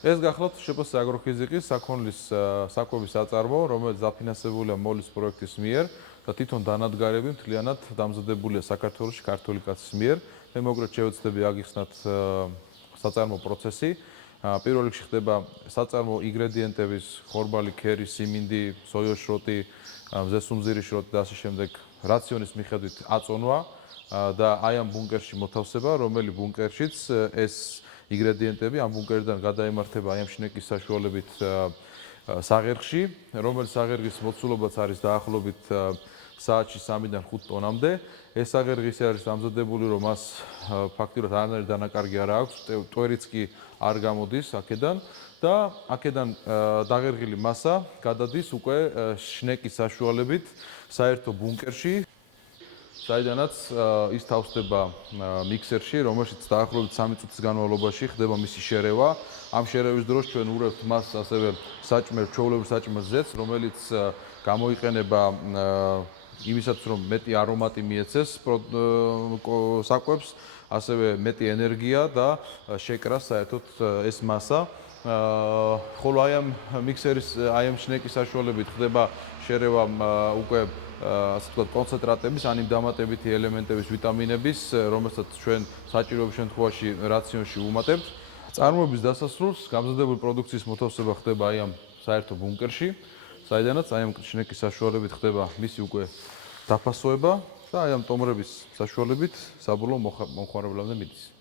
ეს გახლავთ შპს აგროფიზიკის საქონლის საკვების საწარმო, რომელიც დაფინანსებულია მოლის პროექტის მიერ და თვითონ დანადგარები მთლიანად დამზადებულია საქართველოში ქართული კაცის მიერ. მე მოგრად შევეცდები აგიხსნათ საწარმო პროცესი. პირველ რიგში ხდება საწარმო ინგრედიენტების ხორბალი, ქერი, სიმინდი, სოიოს შროტი, მზესუმზირის შროტი და ასე შემდეგ რაციონის მიხედვით აწონვა და აი ამ ბუნკერში მოთავსება, რომელი ბუნკერშიც ეს ინგრედიენტები ამ ბუნკერიდან გადაემართება აი ამ შნეკის საშუალებით საღერხში, რომელიც საღერღის მოცულობაც არის დაახლოებით საათში 3-დან 5 ტონამდე. ეს საღერღი ისე არის დამზადებული, რომ მას ფაქტიურად არანაირი დანაკარგი არ აქვს, ტვერიც კი არ გამოდის აქედან და აქედან დაღერღილი მასა გადადის უკვე შნეკის საშუალებით საერთო ბუნკერში, საიდანაც ის თავსდება მიქსერში, რომელშიც დაახლოებით 3 წუთის განმავლობაში ხდება მისი შერევა. ამ შერევის დროს ჩვენ ურევთ მას ასევე საჭმელ, ჩვეულებრივ საჭმელ ზეთს, რომელიც გამოიყენება იმისათვის, რომ მეტი არომატი მიეცეს საკვებს, ასევე მეტი ენერგია და შეკრას საერთოდ ეს მასა. ხოლო აი ამ მიქსერის, აი ამ შნეკის საშუალებით ხდება შერევა უკვე ასე ვთქვათ, კონცენტრატების, ან იმ დამატებითი ელემენტების, ვიტამინების, რომელსაც ჩვენ საჭიროების შემთხვევაში რაციონში ვუმატებთ. წარმოების დასასრულს გამზადებული პროდუქციის მოთავსება ხდება აი ამ საერთო ბუნკერში, საიდანაც აი ამ შნეკის საშუალებით ხდება მისი უკვე დაფასოება და აი ამ ტომრების საშუალებით საბოლოო მომხმარებლამდე მიდის.